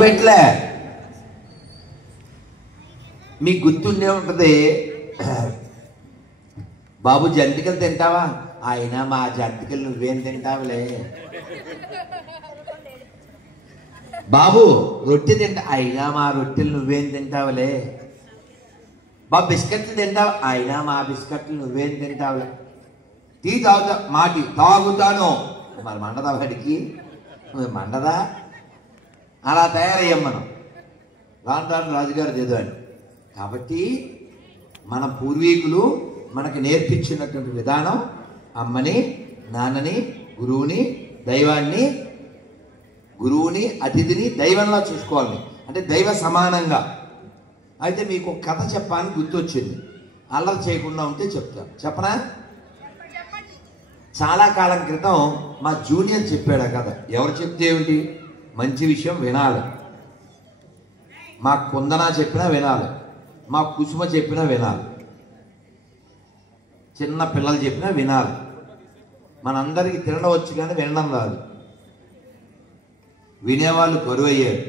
పెట్టలే. మీకు గుర్తుండే ఉంటుంది, బాబు జంతికలు తింటావా? అయినా మా జంతికలు నువ్వేం తింటావులే. బాబు రొట్టె తింటా, అయినా మా రొట్టెలు నువ్వేం తింటావులే. బాబు బిస్కెట్లు తింటావు, అయినా మా బిస్కెట్లు నువ్వేం తింటావులే. టీ తాగుతా, మా టీ తాగుతాను. మరి మండదా వాడికి? మండదా? అలా తయారయ్యాం మనం. రాను రాను రాజుగారు చదివాడు. కాబట్టి మన పూర్వీకులు మనకి నేర్పించినటువంటి విధానం అమ్మని, నాన్నని, గురువుని అతిథిని దైవంలా చూసుకోవాలి. అంటే దైవ సమానంగా. అయితే మీకు ఒక కథ చెప్పాలని గుర్తొచ్చింది. అల్లరి చేయకుండా ఉంటే చెప్తాను. చెప్పనా? చాలా కాలం క్రితం మా జూనియర్ చెప్పాడు ఆ కథ. ఎవరు చెప్తే ఏమిటి, మంచి విషయం వినాలి. మా కుందన చెప్పినా వినాలి, మా కుసుమ చెప్పినా వినాలి, చిన్న పిల్లలు చెప్పినా వినాలి. మనందరికీ తినడం వచ్చు కానీ వినడం రాదు. వినేవాళ్ళు కరువయ్యారు.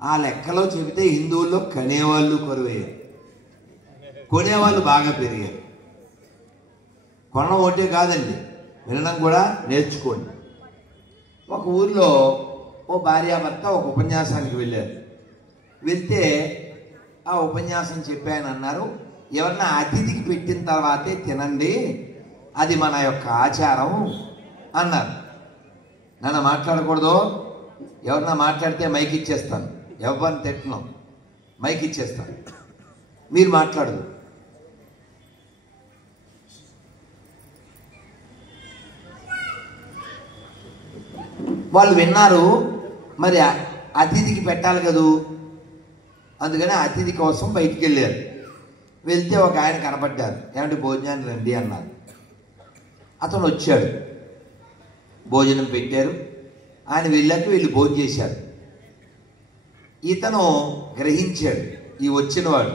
ఆ లెక్కలో చెబితే హిందువుల్లో కనేవాళ్ళు కరువయ్యారు, కొనేవాళ్ళు బాగా పెరిగారు. కొనడం ఒకటే కాదండి, వినడం కూడా నేర్చుకోండి. ఒక ఊరిలో ఓ భార్యాభర్త ఒక ఉపన్యాసానికి వెళ్ళారు. వెళ్తే ఆ ఉపన్యాసం చెప్పాయని అన్నారు, ఎవరన్నా అతిథికి పెట్టిన తర్వాతే తినండి, అది మన యొక్క ఆచారం అన్నారు. నన్ను మాట్లాడకూడదు, ఎవరన్నా మాట్లాడితే మైక్ ఇచ్చేస్తాను. ఎవరిని తిట్టను, మైక్ ఇచ్చేస్తాను, మీరు మాట్లాడదు. వాళ్ళు విన్నారు. మరి అతిథికి పెట్టాలి కదూ, అందుకని అతిథి కోసం బయటికి వెళ్ళారు. వెళ్తే ఒక ఆయన కనపడ్డారు. ఏమంటే భోజనాన్ని రండి అన్నారు. అతను వచ్చాడు, భోజనం పెట్టారు. ఆయన వెళ్ళాక వీళ్ళు భోజనం చేశారు. ఇతను గ్రహించాడు, ఈ వచ్చిన వాడు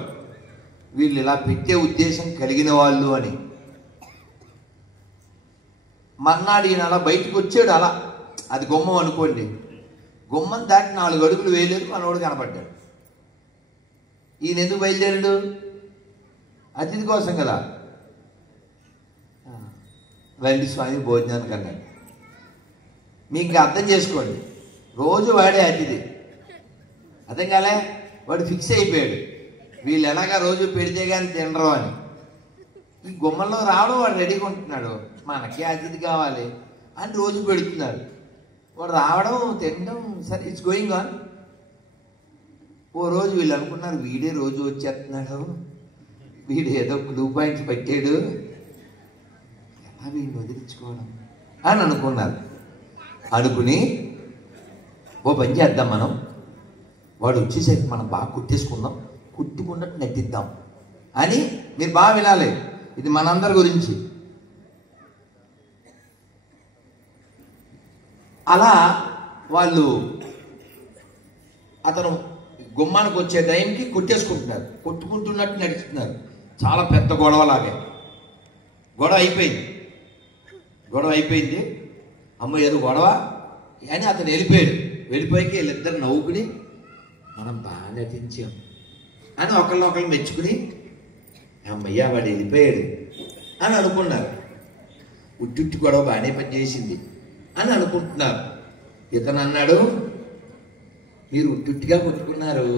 వీళ్ళు ఇలా పెట్టే ఉద్దేశం కలిగిన వాళ్ళు అని. మర్నాడు ఈయన అలా బయటకు వచ్చాడు. అలా అది గుమ్మం అనుకోండి, గుమ్మం దాటి 4 అడుగులు వేయలేదు, మనోడు కనపడ్డాడు. ఈయన ఎందుకు బయలుదేరాడు? అతిథి కోసం కదా. రండి స్వామి భోజనానికి అన్నాడు. మీకు అర్థం చేసుకోండి, రోజు వాడే అతిథి. అర్థం కాలే? వాడు ఫిక్స్ అయిపోయాడు, వీళ్ళు ఎలాగా రోజు పెడితే కానీ తినరు అని. ఈ గుమ్మంలో రావడం వాడు రెడీగా ఉంటున్నాడు, మనకి అతిథి కావాలి అని రోజు పెడుతున్నాడు. వాడు రావడం, తినడం, సరే ఇట్స్ గోయింగ్ ఆన్. ఓ రోజు వీళ్ళు అనుకున్నారు, వీడే రోజు వచ్చేస్తున్నాడు, వీడు ఏదో క్లూ పాయింట్స్ పెట్టాడు, ఎలా వీడిని వదిలించుకోవడం అని అనుకున్నారు. అనుకుని ఓ పని చేద్దాం, మనం వాడు వచ్చేసరికి మనం బాగా కుట్టేసుకుందాం, కుట్టుకున్నట్టు నటిద్దాం అని. మీరు బాగా వినాలి, ఇది మనందరి గురించి. అలా వాళ్ళు అతను గుమ్మానికి వచ్చే టైంకి కొట్టేసుకుంటున్నారు, కొట్టుకుంటున్నట్టు నడుస్తున్నారు. చాలా పెద్ద గొడవలాగే. గొడవ అయిపోయింది. అమ్మ ఏదో గొడవ అని అతను వెళ్ళిపోయాడు. వెళ్ళిపోయాక వీళ్ళిద్దరు నవ్వుకుని మనం బాగా నటించాం అని ఒకళ్ళు మెచ్చుకుని, అమ్మయ్య వాడు వెళ్ళిపోయాడు అని అనుకున్నారు. ఉట్టి గొడవ బాగానే పనిచేసింది అని అనుకుంటున్నారు. ఇతను అన్నాడు, మీరు ఉట్టిగా కొట్టుకున్నారు,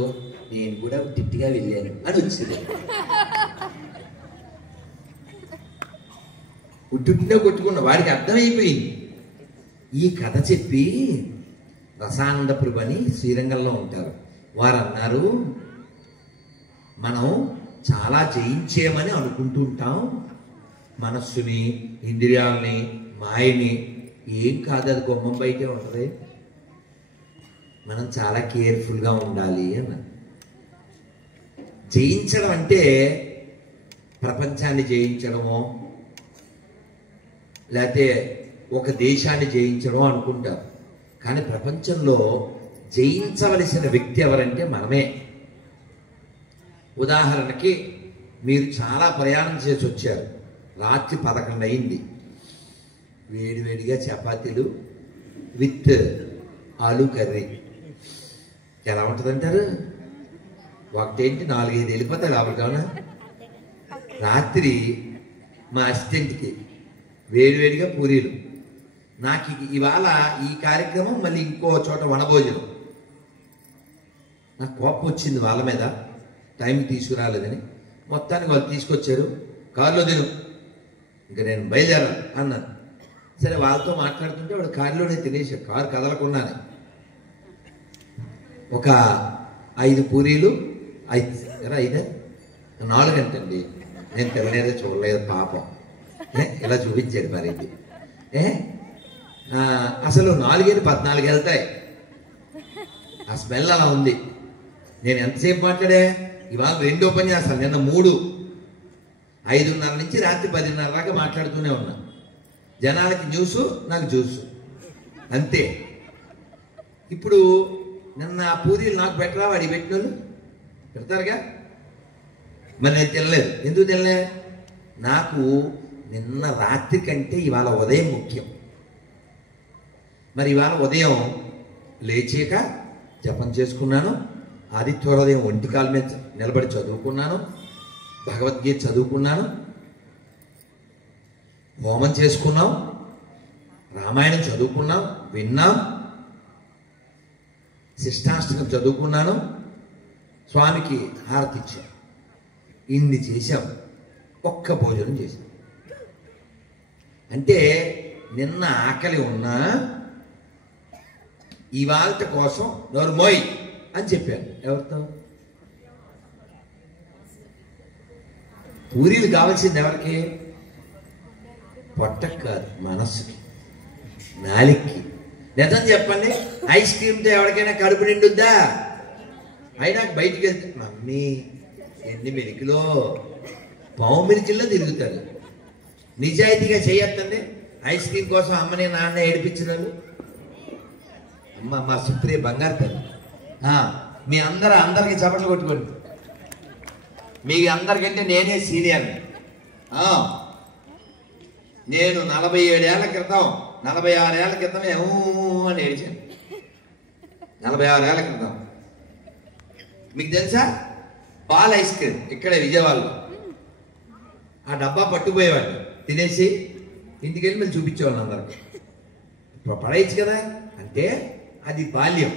నేను కూడా ఉట్టిగా వెళ్ళాను అని వచ్చింది. ఉట్టిగా కొట్టుకున్న వాడికి అర్థమైపోయింది. ఈ కథ చెప్పి రసానంద ప్రభు అని శ్రీరంగంలో ఉంటారు, వారు అన్నారు, మనం చాలా జయించేమని అనుకుంటూ ఉంటాం, మనస్సుని, ఇంద్రియాలని, మాయని. ఏం కాదు, అది గుమ్మం బయటే ఉంటుంది, మనం చాలా కేర్ఫుల్గా ఉండాలి అన్న. జయించడం అంటే ప్రపంచాన్ని జయించడమో లేకపోతే ఒక దేశాన్ని జయించడం అనుకుంటారు. కానీ ప్రపంచంలో జయించవలసిన వ్యక్తి ఎవరంటే మనమే. ఉదాహరణకి మీరు చాలా ప్రయాణం చేసి వచ్చారు, రాత్రి 11 అయింది, వేడివేడిగా చపాతీలు విత్ ఆలు కర్రీ, ఎలా ఉంటుంది అంటారు? ఒకటేంటి 4-5 వెళ్ళిపోతాయి లోపలికి. అవునా? రాత్రి మా అసిస్టెంట్కి వేడివేడిగా పూరీలు. నాకు ఇవాళ ఈ కార్యక్రమం మళ్ళీ ఇంకో చోట వనభోజనం. నాకు కోపం వచ్చింది వాళ్ళ మీద, టైంకి తీసుకురాలేదని. మొత్తానికి వాళ్ళు తీసుకొచ్చారు. కారులో తిను, ఇంకా నేను బయలుదేరా అన్నాను. సరే వాళ్ళతో మాట్లాడుతుంటే వాడు కారులోనే తినేసాడు, కారు కదలకుండానే. ఒక 5 పూరీలు, 5 4 అంటండి. నేను తినలేదో చూడలేదు పాపం. ఇలా చూపించాడు మరి. అసలు 4-14 వెళ్తాయి. ఆ స్మెల్ అలా ఉంది. నేను ఎంతసేపు మాట్లాడా? ఇవాళ 2 ఉపన్యాసాలు, నిన్న 3. 5:30 నుంచి రాత్రి 10:30 దాకా మాట్లాడుతూనే ఉన్నా. జనాలకి న్యూసు, నాకు జ్యూసు, అంతే. ఇప్పుడు నిన్న పూరీలు నాకు పెట్టరా? వాడి పెట్టిన వాళ్ళు పెడతారుగా. మరి నేను తినలేదు. ఎందుకు తినలే? నాకు నిన్న రాత్రి కంటే ఇవాళ ఉదయం ముఖ్యం. మరి ఇవాళ ఉదయం లేచాక జపం చేసుకున్నాను. ఆదిత్యోదయం 1 కాలు మీద నిలబడి చదువుకున్నాను. భగవద్గీత చదువుకున్నాను. హోమం చేసుకున్నాం. రామాయణం చదువుకున్నాం, విన్నాం. శిష్టాష్టకం చదువుకున్నాను. స్వామికి హారతి ఇచ్చాం. ఇన్ని చేశాం. ఒక్క భోజనం చేశాం. అంటే నిన్న ఆకలి ఉన్నా ఇవాళ కోసం నోరు మోయ్ అని చెప్పాను. ఎవరితో? పూరీలు కావాల్సింది ఎవరికి? పొట్టకు కాదు, మనస్సుకి, నాలికి. నిజం చెప్పండి, ఐస్ క్రీమ్తో ఎవరికైనా కడుపు నిండుద్దా? అయినా బయటికి వెళ్తే మమ్మీ ఎన్ని మెలికలో పావు మిలికిల్లో తిరుగుతారు. నిజాయితీగా చేయొద్దండి. ఐస్ క్రీమ్ కోసం అమ్మని నాన్న ఏడిపించినారు. అమ్మ మా సుప్రియ బంగారు తల్లి. మీ అందరికి చప్పట్లు కొట్టుకోండి. మీ అందరికంటే నేనే సీనియర్. నేను 47 ఏళ్ల క్రితం, 46 ఏళ్ల క్రితమే అని ఏడిచాను. 46 ఏళ్ల క్రితం. మీకు తెలుసా? పాల ఐస్ క్రీమ్ ఇక్కడే విజయవాడలో. ఆ డబ్బా పట్టుకుపోయేవాడు, తినేసి ఇంటికి వెళ్ళి మళ్ళీ చూపించేవాళ్ళు అందరికి. ఇప్పుడు పడేయచ్చు కదా. అంటే అది బాల్యం.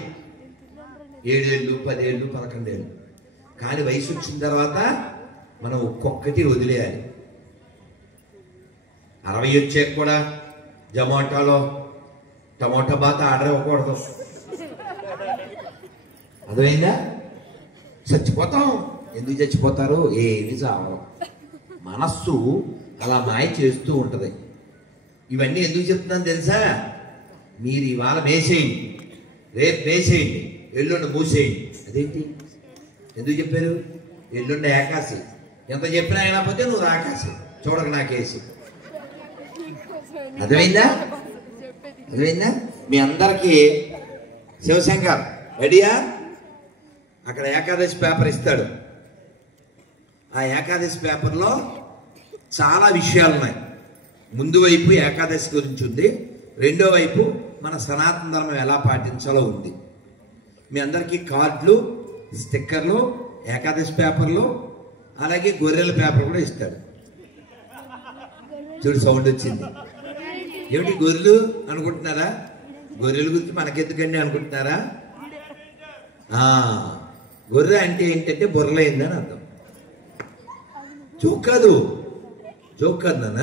7 ఏళ్ళు, 10 ఏళ్ళు, 11 ఏళ్ళు. కానీ వయసు వచ్చిన తర్వాత మనం ఒక్కొక్కటి వదిలేయాలి. 60 వచ్చాక కూడా జొమాటోలో టమోటా బాత ఆర్డర్ ఇవ్వకూడదు. అర్థమైందా? చచ్చిపోతాం. ఎందుకు చచ్చిపోతారు? ఏమి చావరు. మనస్సు అలా మాయ చేస్తూ ఉంటుంది. ఇవన్నీ ఎందుకు చెప్తున్నాను తెలుసా? మీరు ఇవాళ వేసేయండి, రేపు వేసేయండి, ఎల్లుండి మూసేయండి. అదేంటి? ఎందుకు చెప్పారు? ఎల్లుండి ఏకాశి. ఎంత చెప్పినా అయినపోతే నువ్వు రాకాశి. చూడక నాకేసి. అర్థమైందా? అర్థమైందా? మీ అందరికీ శివశంకర్ రెడీయా? అక్కడ ఏకాదశి పేపర్ ఇస్తాడు. ఆ ఏకాదశి పేపర్లో చాలా విషయాలు ఉన్నాయి. ముందు వైపు ఏకాదశి గురించి ఉంది, రెండో వైపు మన సనాతన ధర్మం ఎలా పాటించాలో ఉంది. మీ అందరికీ కార్డులు, స్టిక్కర్లు, ఏకాదశి పేపర్లు, అలాగే గొర్రెల పేపర్ కూడా ఇస్తాడు. చూడు సౌండ్ వచ్చింది. ఏమిటి గొర్రెలు అనుకుంటున్నారా? గొర్రెల గురించి మనకెందుకండి అనుకుంటున్నారా? గొర్రె అంటే ఏంటంటే బొర్రలైందని అర్థం. జోక్ కాదు, జోక్ కాదు నాన్న.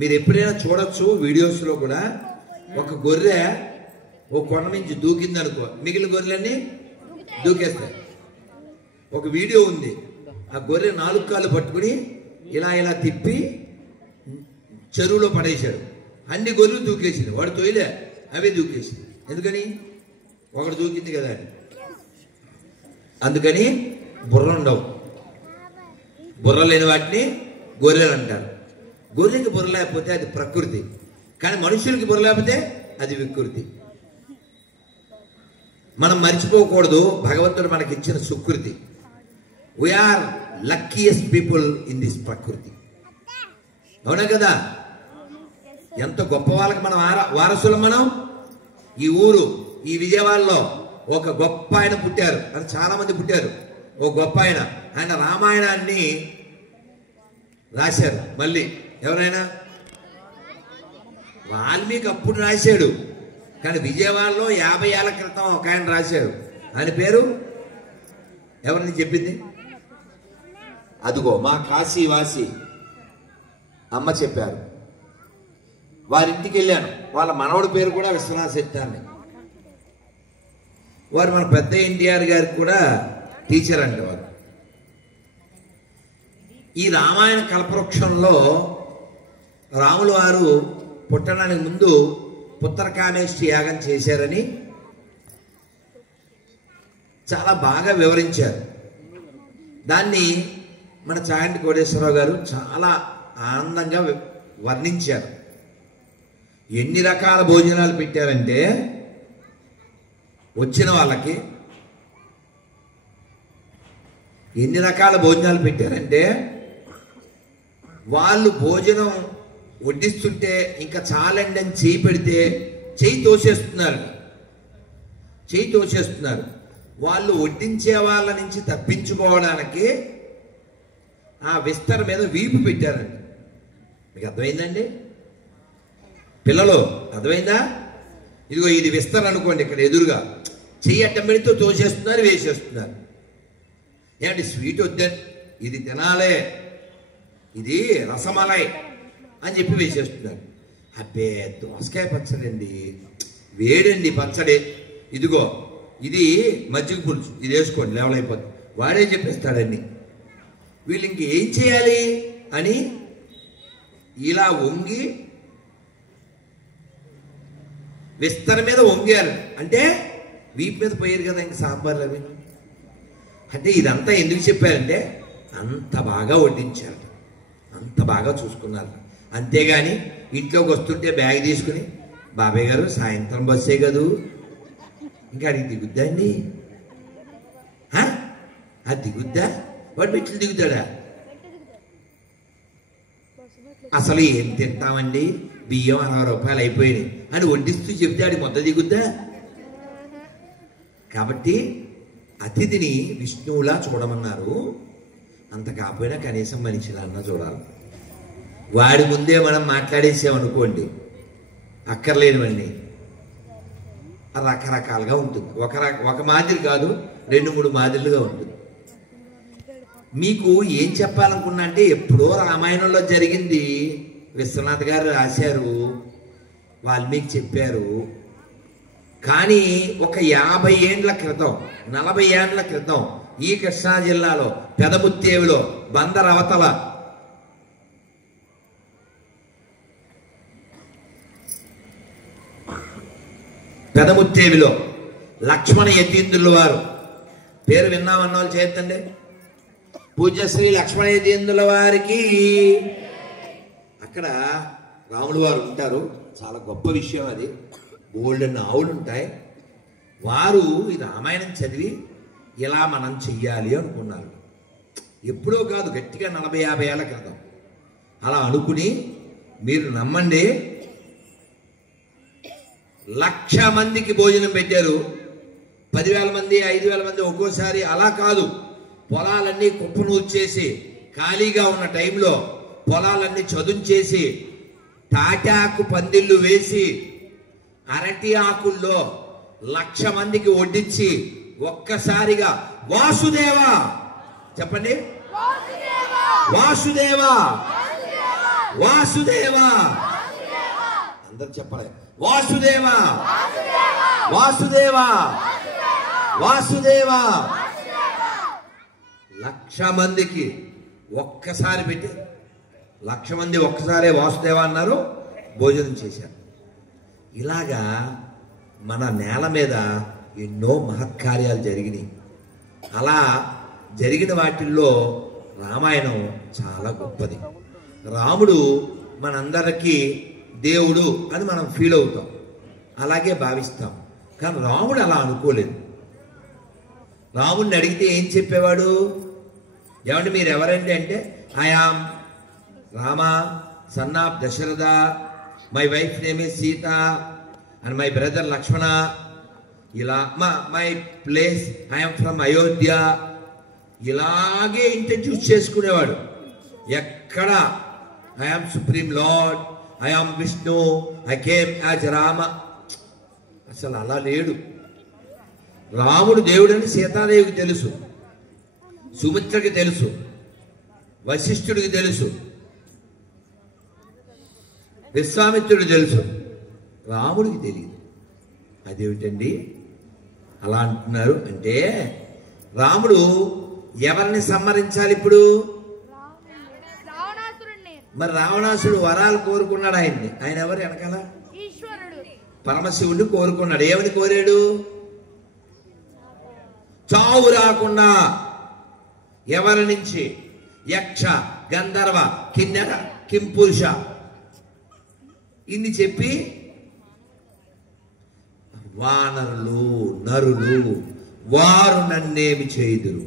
మీరు ఎప్పుడైనా చూడొచ్చు వీడియోస్లో కూడా. ఒక గొర్రె ఓ కొండ నుంచి దూకింది అనుకో, మిగిలిన గొర్రెలన్నీ దూకేస్తాయి. ఒక వీడియో ఉంది. ఆ గొర్రె 4 కాళ్ళు పట్టుకుని ఇలా ఇలా తిప్పి చెరువులో పడేశాడు. అన్ని గొర్రెలు దూకేసింది. వాడు తోయలే, అవే దూకేసింది. ఎందుకని? ఒకడు దూకింది కదా అని. అందుకని బుర్ర ఉండవు. బుర్ర లేని వాటిని గొర్రెలు అంటారు. గొర్రెకి బుర్ర లేకపోతే అది ప్రకృతి, కానీ మనుషులకి బుర్ర లేకపోతే అది వికృతి. మనం మర్చిపోకూడదు భగవంతుడు మనకి ఇచ్చిన సుకృతి. We are luckiest people in this ప్రకృతి. అవునా కదా? ఎంత గొప్ప వాళ్ళకి మనం వారసులం. మనం ఈ ఊరు, ఈ విజయవాడలో ఒక గొప్ప ఆయన పుట్టారు, అని చాలా మంది పుట్టారు. ఒక గొప్ప ఆయన రామాయణాన్ని రాశారు. మళ్ళీ ఎవరైనా వాల్మీకి అప్పుడు రాశాడు, కానీ విజయవాడలో 50 ఏళ్ల క్రితం ఒక ఆయన రాశాడు. ఆయన పేరు ఎవరిని చెప్పింది? అదిగో మా కాశీవాసి అమ్మ చెప్పారు. వారింటికి వెళ్ళాను. వాళ్ళ మనవడి పేరు కూడా విశ్వనాథ శెట్టాన్ని. వారు మన పెద్ద ఎన్టీఆర్ గారికి కూడా టీచర్ అంట. వారు ఈ రామాయణ కల్పవృక్షంలో రాములు వారు పుట్టడానికి ముందు పుత్రకామేష్టి యాగం చేశారని చాలా బాగా వివరించారు. దాన్ని మన చాగంటి కోటేశ్వరరావు గారు చాలా ఆనందంగా వర్ణించారు. ఎన్ని రకాల భోజనాలు పెట్టారంటే వచ్చిన వాళ్ళకి ఎన్ని రకాల భోజనాలు పెట్టారంటే వాళ్ళు భోజనం వడ్డిస్తుంటే ఇంకా చాలండి అని చేయి పెడితే చేయి తోసేస్తున్నారు. వాళ్ళు వడ్డించే వాళ్ళ నుంచి తప్పించుకోవడానికి ఆ విస్తర మీద వీపు పెట్టారండి. మీకు అర్థమైందండి పిల్లలు? అర్థమైందా? ఇదిగో ఇది విస్తర అనుకోండి, ఇక్కడ ఎదురుగా చెయ్యి అడ్డం పెడితే తోసేస్తున్నారు, వేసేస్తున్నారు. ఏమంటే స్వీట్ వద్దని, ఇది తినాలే, ఇది రసమలై అని చెప్పి వేసేస్తున్నారు. అబ్బే దోసకాయ పచ్చడి అండి, వేడండి పచ్చడి, ఇదిగో ఇది మజ్జిగ పులుసు, ఇది వేసుకోండి లెవెల్ అయిపోతుంది. వాడే చెప్పేస్తాడండి. వీళ్ళు ఇంకేం చేయాలి అని ఇలా వంగి విస్తర మీద వంగారు. అంటే వీపు మీద పోయారు కదా ఇంక సాంబార్లు అవి. అంటే ఇదంతా ఎందుకు చెప్పారంటే అంత బాగా వడ్డించారు, అంత బాగా చూసుకున్నారు. అంతేగాని ఇంట్లోకి వస్తుంటే బ్యాగ్ తీసుకుని బాబాయ్ గారు సాయంత్రం బస్సే కదూ, ఇంకా అడిగి దిగుద్దా అండి? అది దిగుద్దా? వాడు మెట్లు దిగుతాడా? అసలు ఏం తింటామండి, బియ్యం 60 రూపాయలు అయిపోయినాయి అని వడ్డిస్తూ చెప్తే ఆడి మొద్ద దిగుద్దా? కాబట్టి అతిథిని విష్ణువులా చూడమన్నారు. అంత కాకపోయినా కనీసం మనిషిలా అన్నా చూడాలి. వాడి ముందే మనం మాట్లాడేసామనుకోండి అక్కర్లేనివన్నీ రకరకాలుగా ఉంటుంది. ఒక మాదిరి కాదు, 2-3 మాదిరిలుగా ఉంటుంది. మీకు ఏం చెప్పాలనుకున్నా అంటే ఎప్పుడో రామాయణంలో జరిగింది విశ్వనాథ్ గారు రాశారు, వాల్మీకి చెప్పారు. కానీ ఒక 50 ఏండ్ల క్రితం 40 ఏండ్ల క్రితం ఈ కృష్ణా జిల్లాలో పెదముత్తేవిలో బందరవతల పెదముత్తేవిలో లక్ష్మణ యతీంద్రుల వారు పేరు విన్నామన్న వాళ్ళు చేతండి. పూజ్యశ్రీ లక్ష్మణ యతీంద్రుల వారికి అక్కడ రాములు వారు ఉంటారు. చాలా గొప్ప విషయం అది. బోల్డెన్ ఆవులు ఉంటాయి. వారు ఈ రామాయణం చదివి ఇలా మనం చెయ్యాలి అనుకున్నారు. ఎప్పుడో కాదు, గట్టిగా 40-50 ఏళ్ల క్రితం అలా అనుకుని మీరు నమ్మండి 1,00,000 మందికి భోజనం పెట్టారు. 10,000 మంది 5,000 మంది ఒక్కోసారి. అలా కాదు, పొలాలన్నీ కుప్పనూర్చేసి ఖాళీగా ఉన్న టైంలో పొలాలన్నీ చదుంచేసి తాటాకు పందిళ్ళు వేసి అరటి ఆకుల్లో 1,00,000 మందికి వడ్డించి ఒక్కసారిగా వాసుదేవా చెప్పండి, వాసుదేవా వాసుదేవా అందరు చెప్పాలి. వాసుదేవా వాసుదేవా వాసుదేవా 1,00,000 మందికి ఒక్కసారి పెట్టి 1,00,000 మంది ఒక్కసారే వాసుదేవా అన్నారు, భోజనం చేశారు. ఇలాగా మన నేల మీద ఎన్నో మహత్కార్యాలు జరిగినాయి. అలా జరిగిన వాటిల్లో రామాయణం చాలా గొప్పది. రాముడు మనందరికీ దేవుడు అని మనం ఫీల్ అవుతాం, అలాగే భావిస్తాం. కానీ రాముడు అలా అనుకోలేదు. రాముడిని అడిగితే ఏం చెప్పేవాడు? ఏమంటే మీరు ఎవరండి అంటే, I am Rama, son of Dasharatha, my wife name is Sita and my brother Lakshmana. ఇలా my place I am from Ayodhya, ఇలాగే ఇంట్రడ్యూస్ చేసుకునేవాడు. ఎక్కడ I am supreme lord, I am Vishnu, I came as Rama, అసలు అలా లేడు. రాముడు దేవుడని సీతాదేవికి తెలుసు, సుమిత్రకి తెలుసు, వశిష్ఠుడికి తెలుసు, విశ్వామిత్రుడికి తెలుసు, రాముడికి తెలియదు. అదేమిటండి అలా అంటున్నారు అంటే, రాముడు ఎవరిని సంహరించాలి ఇప్పుడు? మరి రావణాసుడు వరాలు కోరుకున్నాడు ఆయన్ని. ఆయన ఎవరు వెనకాల? పరమశివుడిని కోరుకున్నాడు. ఏమని కోరాడు? చావు రాకుండా ఎవరి నుంచి? యక్ష, గంధర్వ, కిన్నెర, కింపురుష ఇన్ని చెప్పి వానరులు నరులు వారు నన్నేమి చేయుదురు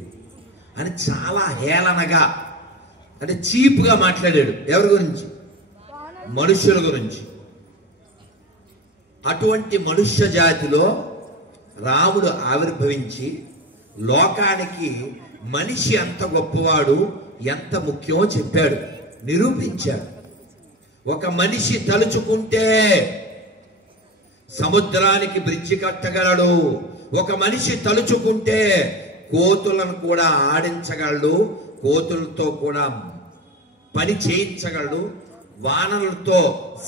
అని చాలా హేళనగా, అంటే చీప్గా మాట్లాడాడు. ఎవరి గురించి? మనుష్యుల గురించి. అటువంటి మనుష్య జాతిలో రాముడు ఆవిర్భవించి లోకానికి మనిషి ఎంత గొప్పవాడు, ఎంత ముఖ్యమో చెప్పాడు, నిరూపించాడు. ఒక మనిషి తలుచుకుంటే సముద్రానికి బ్రిడ్జి కట్టగలడు. ఒక మనిషి తలుచుకుంటే కోతులను కూడా ఆడించగలడు, కోతులతో కూడా పని చేయించగలడు, వానరులతో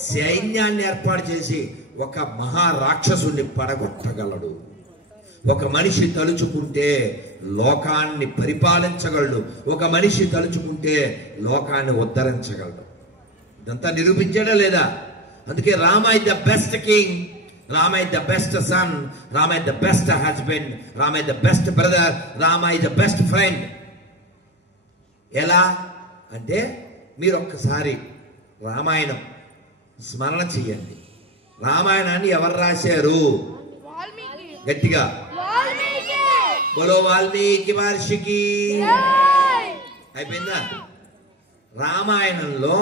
సైన్యాన్ని ఏర్పాటు చేసి ఒక మహారాక్షసుని పడగొట్టగలడు. ఒక మనిషి తలుచుకుంటే లోకాన్ని పరిపాలించగలడు. ఒక మనిషి తలుచుకుంటే లోకాన్ని ఉద్ధరించగలడు. ఇదంతా నిరూపించాడా లేదా? అందుకే Rama is the best king, Rama is the best sun, Rama is the best husband, Rama is the best brother, Rama is the best friend. ఎలా అంటే, మీరు ఒక్కసారి రామాయణం స్మరణ చెయ్యండి. రామాయణాన్ని ఎవరు రాశారు? గట్టిగా బోలో వాల్మీకి మహర్షికి. అయిపోయిందా? రామాయణంలో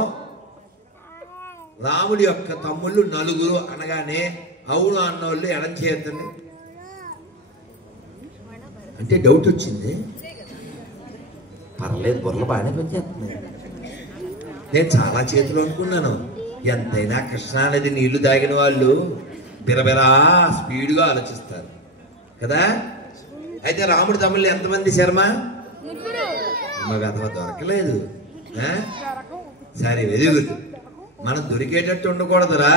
రాముడి యొక్క తమ్ముళ్ళు నలుగురు అనగానే అవును అన్నోళ్ళు ఎడం చేయొద్దండి అంటే డౌట్ వచ్చింది. పర్లేదు, బుర్రలు బాగానే పనిచేస్తుంది. నేను చాలా చేతులు అనుకున్నాను. ఎంతైనా కృష్ణానది నీళ్లు తాగిన వాళ్ళు బిరబిరా స్పీడ్గా ఆలోచిస్తారు కదా. అయితే రాముడి తమ్ముళ్ళు ఎంతమంది శర్మ? మాకు అథవా దొరకలేదు. సరే, వెరీ గుడ్. మనం దొరికేటట్టు ఉండకూడదురా,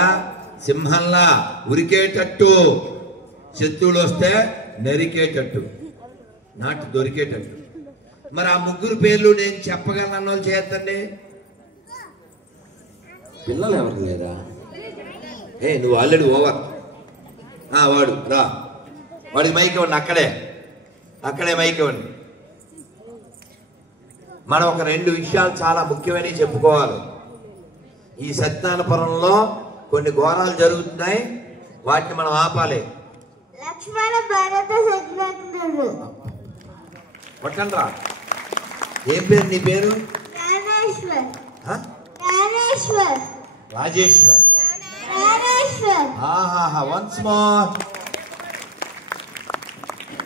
సింహంలా ఉరికేటట్టు, శత్రువులు వస్తే నరికేటట్టు, నాటు దొరికేటట్టు. మరి ఆ ముగ్గురు పేర్లు నేను చెప్పగలను అన్న వాళ్ళు చేయొద్దండి. పిల్లలు ఎవరు లేదా? నువ్వు ఆల్రెడీ ఓవర్. వాడు రా, వాడికి మైక్ ఇవ్వండి. అక్కడే మైక్ ఇవ్వండి. మనం ఒక 2 విషయాలు చాలా ముఖ్యమైనవి చెప్పుకోవాలి. ఈ సత్యనారాయణపురంలో కొన్ని ఘోరాలు జరుగుతున్నాయి, వాటిని మనం ఆపాలి. లక్ష్మణ భరత శత్రుఘ్నుడు. పట్టండ్రా. ఏం పేరు నీ పేరు? రాజేశ్వర్. Once more.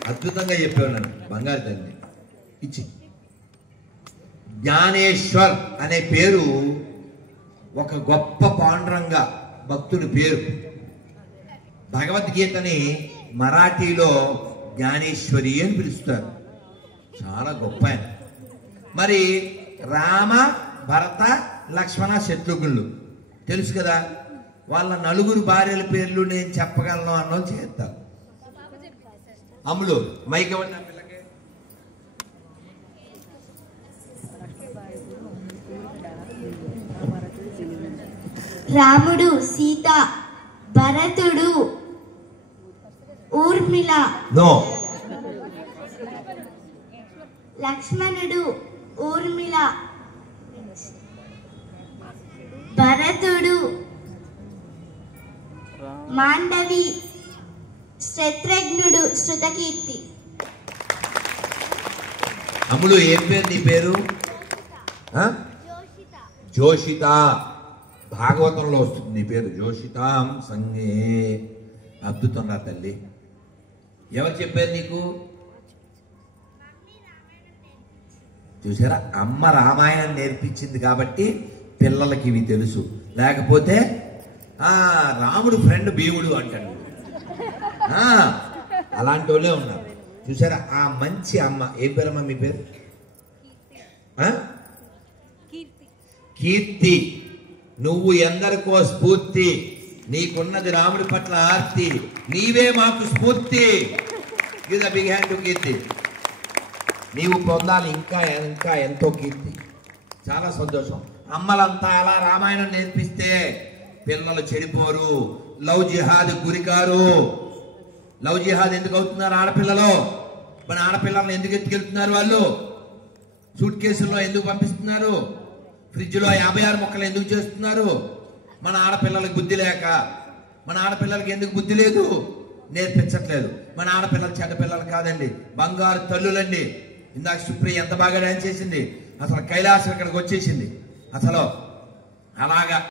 అద్భుతంగా చెప్పావు నన్ను, బంగారు తల్లి ఇచ్చి. జ్ఞానేశ్వర్ అనే పేరు ఒక గొప్ప పాండురంగ భక్తుడి పేరు. భగవద్గీతని మరాఠీలో జ్ఞానేశ్వరి అని పిలుస్తారు. చాలా గొప్ప ఆయన. మరి రామ, భరత, లక్ష్మణ, శత్రుఘ్నులు తెలుసు కదా. వాళ్ళ నలుగురు భార్యల పేర్లు నేను చెప్పగలను అన్నో చేస్తారు. అమ్ములు మైక్ ఇవ్వండి. రాముడు, సీత, భరతుడు, ఊర్మిళ, నో. లక్ష్మణుడు, ఊర్మిళ, భరతుడు, మాండవి, శత్రుఘ్నుడు, శృతకీర్తి. అమ్ములు ఏం పేరు నీ పేరు? జోషిత. భాగవతంలో వస్తుంది నీ పేరు. జోషితాం సంగే. అద్భుతం రా తల్లి. ఎవరు చెప్పారు నీకు? చూసారా, అమ్మ రామాయణం నేర్పించింది కాబట్టి పిల్లలకి ఇవి తెలుసు. లేకపోతే రాముడు ఫ్రెండ్ భీముడు అంటాడు. అలాంటి వాళ్ళే ఉన్నారు. చూసారా, ఆ మంచి అమ్మ. ఏం పేరమ్మా మీ పేరు? కీర్తి. నువ్వు ఎందరికో స్ఫూర్తి. నీకున్నది రాముడి పట్ల ఆర్తి. నీవే మాకు స్ఫూర్తి. Give the big hand to Keerthi. నీవు పొందాలి ఇంకా ఇంకా ఎంతో కీర్తి. చాలా సంతోషం. అమ్మలంతా అలా రామాయణం నేర్పిస్తే పిల్లలు చెడిపోరు, లవ్ జిహాద్ గురికారు. లవ్ జిహాద్ ఎందుకు అవుతున్నారు ఆడపిల్లలు? మన ఆడపిల్లలను ఎందుకు ఎత్తుకెళ్తున్నారు వాళ్ళు? సూట్ కేసుల్లో ఎందుకు పంపిస్తున్నారు? ఫ్రిడ్జ్లో 56 మొక్కలు ఎందుకు చేస్తున్నారు? మన ఆడపిల్లలకు బుద్ధి లేక. మన ఆడపిల్లలకి ఎందుకు బుద్ధి లేదు? నేర్పించట్లేదు. మన ఆడపిల్లలు చెడ్డ పిల్లలు కాదండి, బంగారు తల్లులండి. ఇందాక సుప్రియ ఎంత బాగా డాన్స్ చేసింది. అసలు కైలాసం ఇక్కడికి వచ్చేసింది. అసలు అలాగా